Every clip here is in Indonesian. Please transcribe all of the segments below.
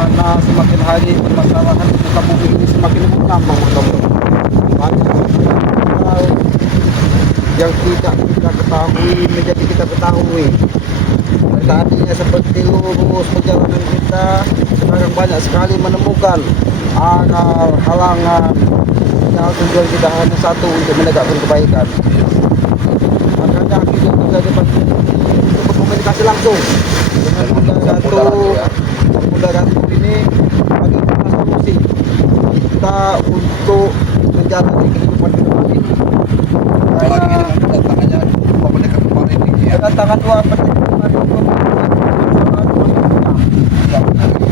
mana semakin hari permasalahan di muka bumi ini semakin menambah bertambah. Banyak hal yang tidak kita ketahui menjadi kita ketahui. Tadinya seperti lurus perjalanan kita, sekarang banyak sekali menemukan hal halangan. Yang tujuan kita hanya satu, untuk menegakkan kebaikan. Makanya kita juga penting untuk berkomunikasi langsung dengan Bunda Ratu ini bagi kita solusi kita untuk menjalani kehidupan kita ini. Apalagi dengan kedatangannya dua pendekar kemarin ini ya. Kedatangan dua pendekar kemarin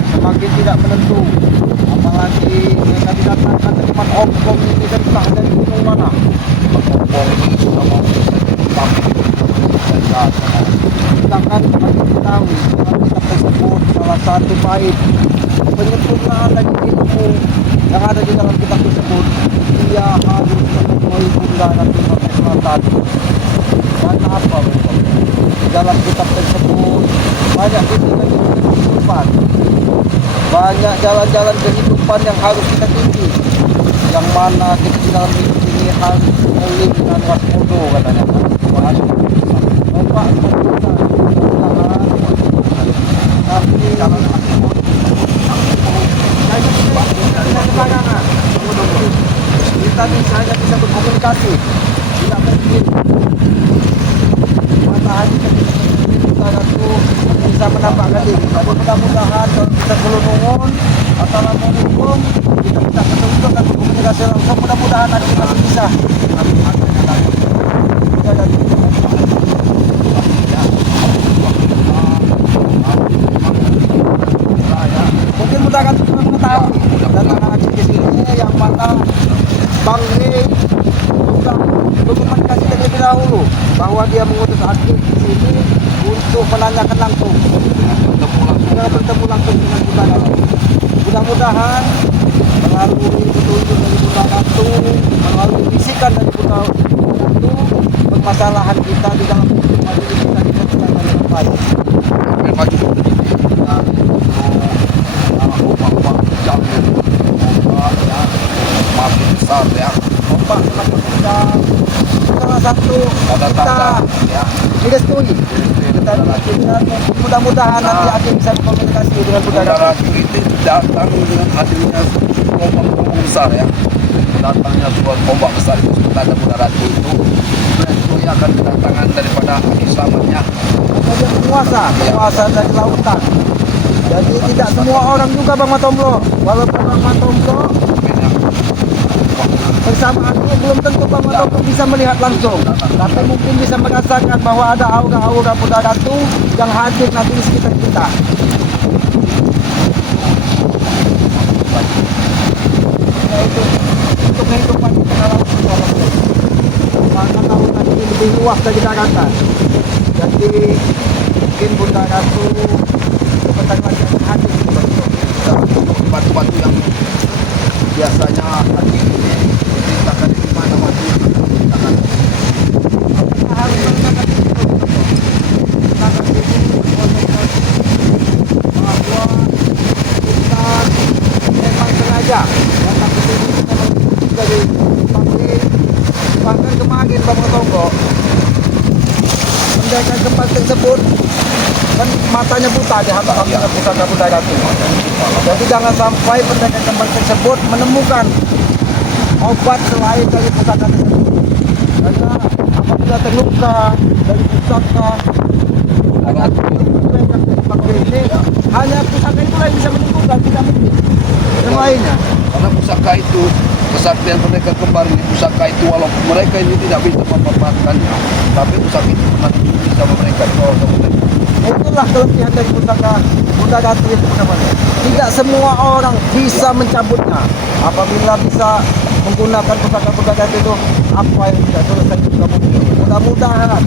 semakin tidak menentu. Apalagi mereka didatangkan teman Om ini kan entah dari gunung mana. Kompor ini sudah mau tapi Sedangkan bagi diketahui dalam kitab tersebut salah satu bait penyempurnaan dari ilmu yang ada di dalam kitab tersebut, dia harus menemui Bunda Ratu Selatan. Dan apa betul? Di dalam kitab tersebut banyak bimbingan kehidupan, banyak jalan-jalan kehidupan yang harus kita tinggi, yang mana kita di dalam hidup ini harus memilih dengan waspada katanya. Bapak tapi jalan kita hanya bisa berkomunikasi, tidak mungkin matahari kita itu bisa menampakkan diri. Tapi mudah-mudahan kalau kita perlu nungun atau mau hukum kita bisa ketemu dan berkomunikasi langsung. Mudah-mudahan nanti kita bisa. Mungkin mudah kan mengetahui dan anak di sini yang mana Bang Rey sudah berkomunikasi terlebih dahulu bahwa dia mengutus Adik di sini untuk menanyakan langsung, bertemu langsung dengan Bunda Ratu. Mudah-mudahan melalui petunjuk dari Bunda Ratu, melalui bisikan dari Bunda Ratu, permasalahan kita di dalam kehidupan ini kita diselesaikan dengan baik. maju sedikit ombak jalur ombak ya makin besar ya. Ombak semakin besar. Salah satu Tanda-tanda ya. direstui. Mudah-mudahan nanti Adik bisa berkomunikasi dengan Bunda Ratu. Saudara itu datang dengan hadirnya ombak besar ya. Datangnya sebuah ombak besar itu tanda Bunda Ratu itu akan kedatangan daripada Islamannya. Dia penguasa dari lautan. Jadi tidak semua orang juga Bang Matomblo. Walaupun Bang Matomblo bersamaan itu belum tentu Bang Matomblo bisa melihat langsung. Tapi mungkin bisa merasakan bahwa ada aura-aura Bunda Ratu yang hadir nanti di sekitar kita. Yaitu untuk kehidupan kita dalam karena lautan ini lebih luas dari daratan. Jadi mungkin Bunda Ratu sebentar lagi akan hadir di Batu-batu yang biasanya tadi diceritakan di mana batu yang akan diceritakan. kita harus menggunakan itu. Kita harus bahwa kita memang sengaja datang ke sini memang dari pagi bahkan kemarin Bang Matomblo menjaga tempat tersebut kan matanya buta di hadapan pusaka Bunda Ratu. Jadi jangan sampai penjaga tempat tersebut menemukan obat selain dari pusaka tersebut. Karena apabila terluka dari pusaka ini hanya pusaka itu yang bisa menyembuhkan, tidak mungkin yang lainnya. Karena pusaka itu kesaktian mereka kembali di pusaka itu walaupun mereka ini tidak bisa memanfaatkannya, tapi pusaka itu nanti bisa mereka jual ke mereka. Itulah kelebihan dari pusaka Bunda Ratu itu namanya. Tidak semua orang bisa mencabutnya. Apabila bisa menggunakan pusaka Bunda Ratu itu, apa yang tidak selesai juga mungkin. Mudah-mudahan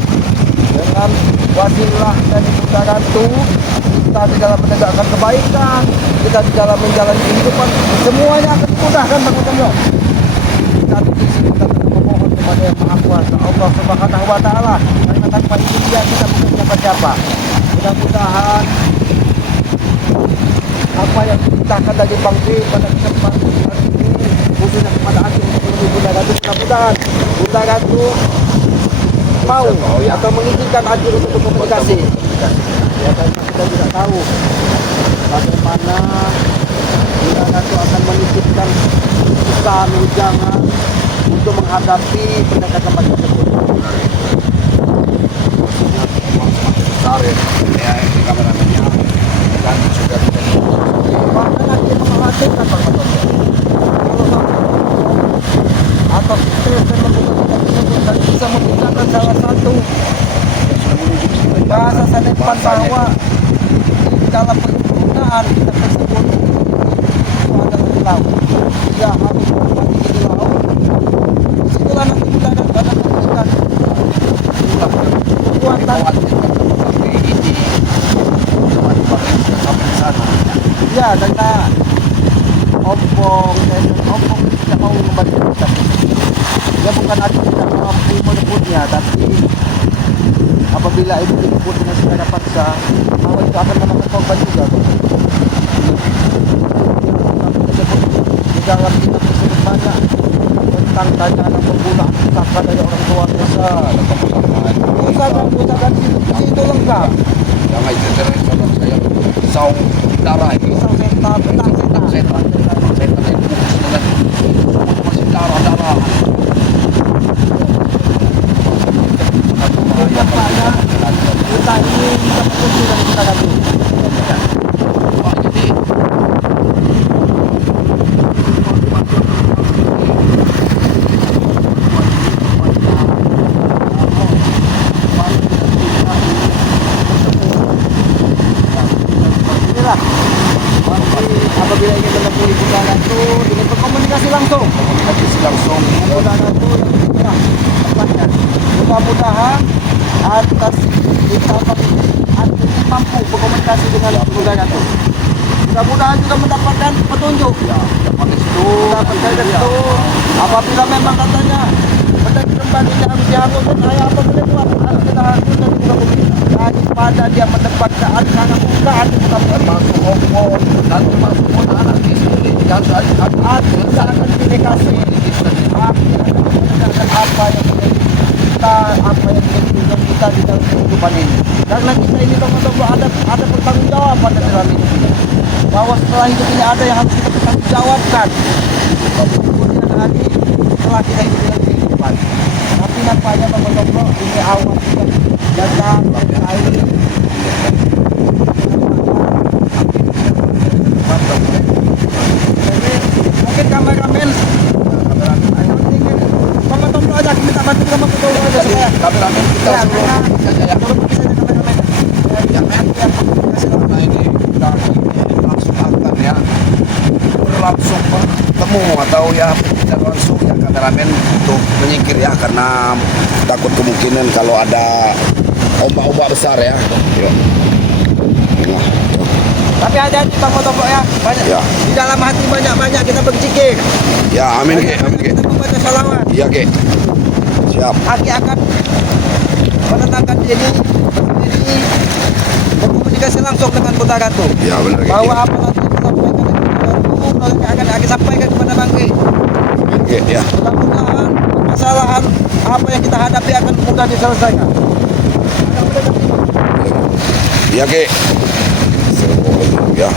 dengan wasilah dari Bunda Ratu, kita di dalam menegakkan kebaikan, kita di dalam menjalani kehidupan, semuanya akan dimudahkan Bang Matomblo. Kita memohon kepada Yang Maha Kuasa Allah Subhanahu wa Ta'ala, karena tanpa itu dia kita bukan siapa-siapa. Mudah-mudahan apa yang perintahkan dari Bang B pada kesempatan ini khususnya kepada Ati untuk menemui Bunda Ratu. Mudah-mudahan Bunda Ratu mau atau mengizinkan Ati untuk berkomunikasi. Ya, karena kita tidak tahu bagaimana Bunda Ratu akan menitipkan usaha ujangan untuk menghadapi pendekatan macam tersebut. Maksudnya semakin besar ya di kameramennya dan sudah tidak Bahkan Ati mengkhawatirkan Bang Toto. Atau kita membuka tersebut dan bisa membicarakan salah satu bahasa Sanepan bahwa di dalam penggunaan kita tersebut itu adalah laut. Dia harus mati di laut. Disitulah nanti kita akan memberikan kekuatan. Ya, karena ompong tidak mau memberikan kita. Dia bukan arti tidak mampu menyebutnya, tapi apabila itu disebut dengan secara paksa, maka itu akan memakan korban juga. Di dalam kita tersebut banyak tentang tanyaan penggunaan pusaka dari orang tua desa. Pusaka itu lengkap. Jangan cerita saudara saya saung darah itu Pisau setan, petang setan. setan itu masih darah. Nampaknya kita ini bisa berkunjung dari kita lagi. Wah, jadi Inilah apabila ingin menemui Bunda Ratu ingin berkomunikasi langsung. komunikasi langsung Bunda Ratu yang tempatnya. Mudah-mudahan atas kita mampu berkomunikasi dengan Bunda Ratu. Mudah-mudahan juga mendapatkan petunjuk. ya dapat itu Mendapatkan itu apabila memang katanya benda kembali harus diharuskan ayah apa boleh buat harus kita haruskan juga begitu. Daripada dia mendapatkan karena bukaan bukan masuk Hongkong dan masuk kota nanti jangan kita akan dikasih apa yang menjadi kita apa yang menjadi tujuan kita di dalam kehidupan ini. Karena kita ini teman-teman ada bertanggung jawab pada dalam hidup ini. Bahwa setelah hidup ini ada yang harus kita bertanggung jawabkan. Kemudian lagi setelah kita hidup dalam kehidupan. Tapi nampaknya teman-teman ini awal kita datang air. Mungkin kameramen tolong aja kita bantu sama tolong aja supaya kameramen kita ya, suruh karena tolong bisa aja kameramen nah ini udah langsung akan ya langsung bertemu atau ya tidak langsung ya kameramen untuk menyingkir ya karena takut kemungkinan kalau ada ombak-ombak besar ya. Yuk. Nah, tapi hati-hati Bang Motopo ya banyak Ya. di dalam hati banyak-banyak kita berzikir ya amin ke, amin ke. kita membaca salawat Iya ke. Siap. hati akan menenangkan diri berdiri berkomunikasi langsung dengan Bunda Ratu Ya benar ke. bahwa apa nanti akan sampaikan kepada Bang Ki. Amin ke ya. Mudah-mudahan permasalahan apa yang kita hadapi akan mudah diselesaikan. Ya ke. Ya.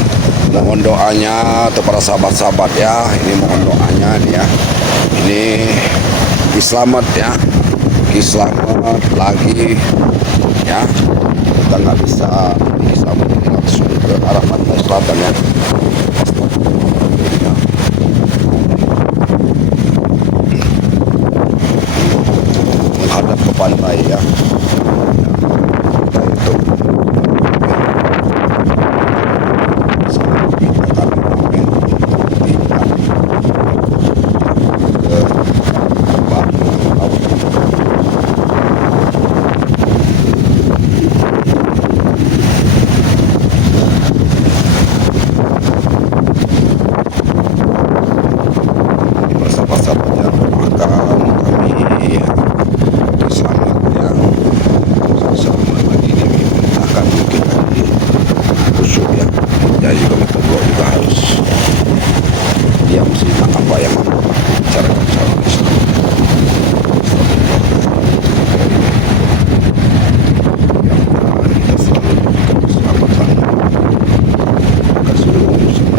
Mohon doanya untuk para sahabat-sahabat ya. Ini mohon doanya nih ya. Ini selamat ya. Selamat lagi ya. Kita nggak bisa ini langsung ke arah pantai selatan ya. Menghadap ke pantai ya. Kita itu Tombo juga harus dia mesti apa yang bicarakan secara Islam. Yang kita selalu memberikan keselamatan bagi seluruh muslim.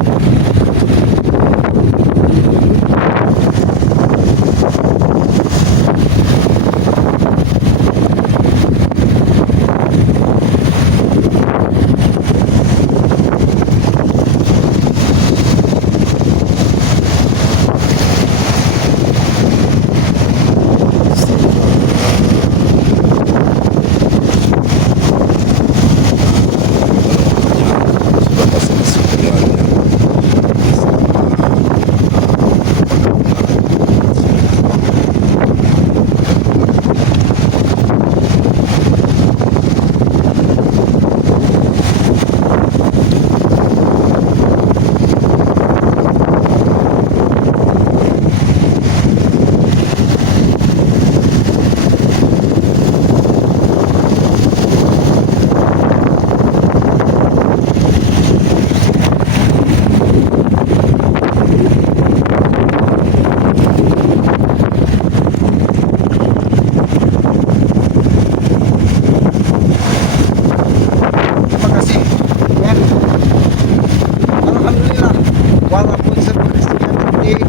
Walaupun seperti sekian detik,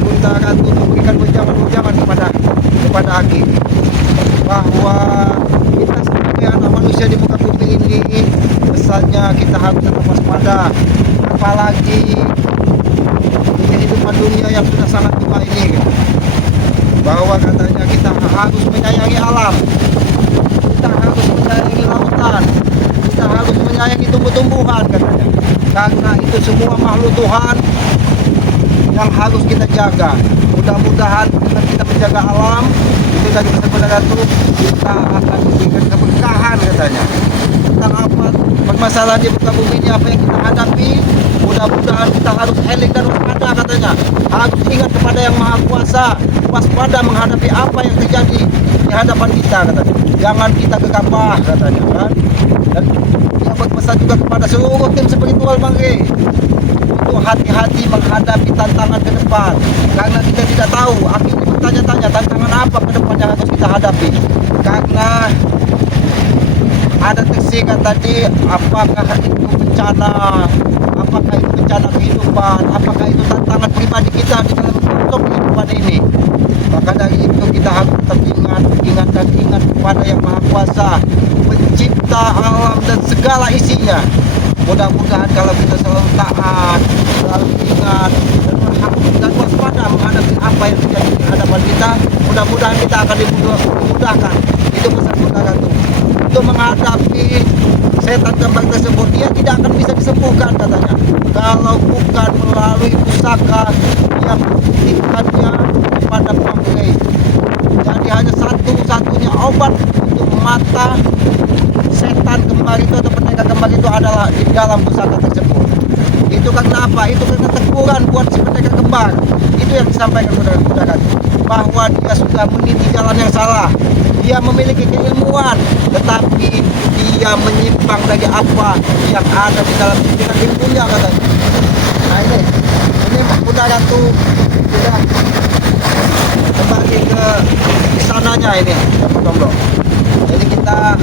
Bunda Ratu memberikan ujangan-ujangan kepada Aki bahwa kita sebagai anak manusia di muka bumi ini, pesannya kita harus tetap waspada, apalagi di kehidupan dunia yang sudah sangat tua ini, bahwa katanya kita harus menyayangi alam, kita harus menyayangi lautan, kita harus menyayangi tumbuh-tumbuhan katanya, karena itu semua makhluk Tuhan yang harus kita jaga. Mudah-mudahan dengan kita menjaga alam itu dari pesan itu kita akan diberikan keberkahan katanya. Tentang apa permasalahan di muka bumi ini, apa yang kita hadapi, mudah-mudahan kita harus eling dan waspada katanya, harus ingat kepada yang maha kuasa, waspada menghadapi apa yang terjadi di hadapan kita katanya, jangan kita gegabah katanya kan. Dan dia berpesan juga kepada seluruh tim spiritual Bangke untuk hati-hati menghadapi tantangan ke depan, karena kita tidak tahu. Akhirnya bertanya-tanya tantangan apa ke depan yang harus kita hadapi, karena ada tersirat tadi, apakah itu bencana, apakah itu bencana kehidupan, apakah itu tantangan pribadi kita di dalam kehidupan ini. Maka dari itu kita harus tetap ingat kepada yang maha kuasa, pencipta alam dan segala isinya. Mudah-mudahan kalau kita selalu taat, selalu ingat dan waspada menghadapi apa yang terjadi di hadapan kita, mudah-mudahan kita akan dimudahkan. Itu pesan Bunda Ratu. Untuk menghadapi setan kembar tersebut, dia tidak akan bisa disembuhkan katanya kalau bukan melalui pusaka yang dititipkannya kepada Bangke. Jadi hanya satu-satunya obat untuk mata setan kembar itu atau pendekar kembar itu adalah di dalam pusaka tersebut. Itu karena apa? Itu karena teguran buat si pendekar kembar. Itu yang disampaikan kepada Bunda Ratu, bahwa dia sudah meniti jalan yang salah. Dia memiliki keilmuan, tetapi dia menyimpang dari apa yang ada di dalam pikiran ilmunya katanya. Nah ini Bunda Ratu sudah kembali ke istananya ini, Pak Tombo. Jadi kita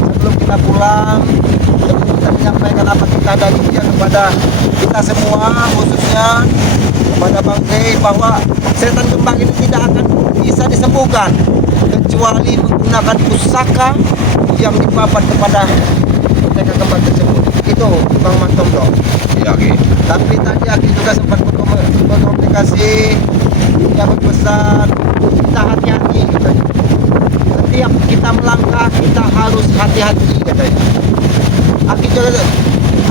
sebelum kita pulang, sebelum kita menyampaikan apa kita dari dia kepada kita semua, khususnya kepada Bangke, bahwa setan kembang ini tidak akan bisa disembuhkan kecuali menggunakan pusaka yang dipapan kepada pendekar kembar tersebut. Itu Bang Tombo. Ya, Ki. Tapi tadi Aki juga sempat berkomunikasi, dia berpesan kita hati-hati katanya. Setiap kita melangkah kita harus hati-hati katanya.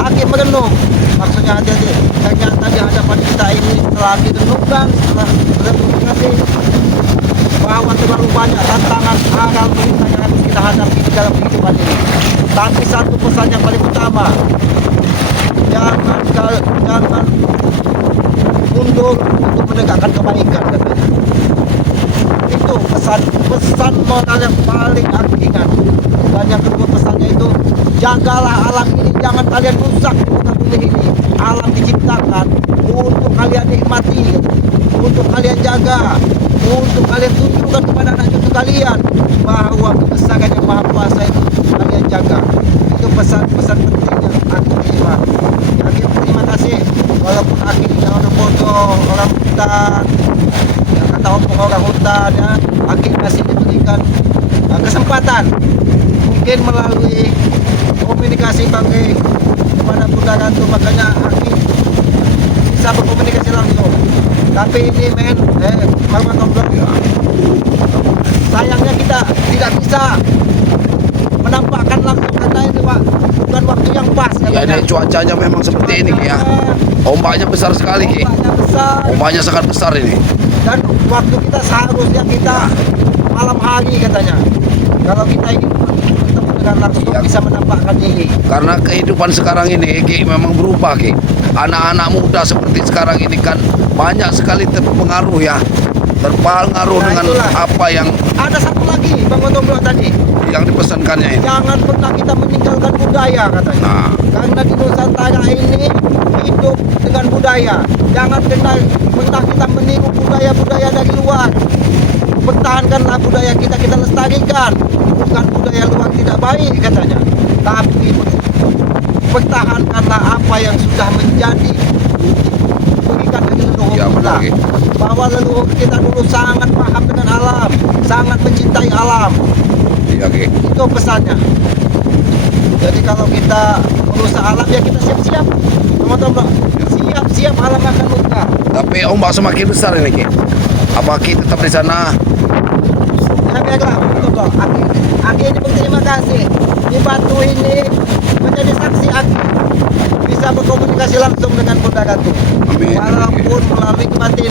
Aki merenung, maksudnya hati-hati. Ternyata di hadapan kita ini setelah direnungkan, setelah berkomunikasi, bahwa terlalu banyak tantangan hal perintah yang harus kita hadapi di dalam kehidupan ini. Tapi satu pesan yang paling utama, jangan mundur untuk menegakkan kebaikan katanya. Itu pesan pesan moral yang paling aku ingat. Dan yang kedua pesannya itu, jagalah alam ini, jangan kalian rusak di muka bumi ini. Alam diciptakan untuk kalian nikmati, untuk kalian jaga, untuk kalian tunjukkan kepada anak cucu kalian bahwa kebesaran yang Maha Kuasa itu kalian jaga. Itu pesan-pesan penting yang aku terima. Jadi terima kasih, walaupun akhirnya orang bodoh, orang hutan, yang kata orang hutan ya, akhirnya masih diberikan kesempatan mungkin melalui komunikasi bagi kepada Bunda Ratu, makanya akhir bisa berkomunikasi langsung. Tapi ini Mama Komplek, sayangnya kita tidak bisa menampakkan langsung karena ini Pak, bukan waktu yang pas Ya, ini cuacanya memang seperti ini Ki, ya. Ombaknya besar sekali Ki. Ombaknya besar Ombaknya sangat besar ini. dan waktu kita seharusnya kita malam hari katanya. Kalau kita ingin bertemu dengan langsung Ya. bisa menampakkan diri. Karena kehidupan sekarang ini Ki memang berubah Ki. Anak-anak muda seperti sekarang ini kan banyak sekali terpengaruh ya. Terpengaruh Nah, dengan itulah. apa yang Ada satu lagi Bang Otomblo tadi, dipesankannya ini. jangan pernah kita meninggalkan budaya katanya. Nah, Karena di Nusantara ini hidup dengan budaya. Jangan pernah kita meniru budaya-budaya dari luar. Pertahankanlah budaya kita, kita lestarikan. Bukan budaya luar tidak baik katanya, tapi pertahankanlah apa yang sudah menjadi berikan dari leluhur Ya, kita. benar, Ki. Bahwa leluhur kita dulu sangat paham dengan alam, sangat mencintai alam. iya Ki. Itu pesannya. Jadi kalau kita merusak alam ya kita siap-siap, teman-teman. Siap-siap alam akan rusak. Tapi ombak semakin besar ini Ki. Apa Ki tetap di sana? Ya baiklah, teman-teman. Aki ini berterima kasih. Di batu ini menjadi saksi Aki bisa berkomunikasi langsung dengan Bunda Ratu. Amin. Walaupun melalui batin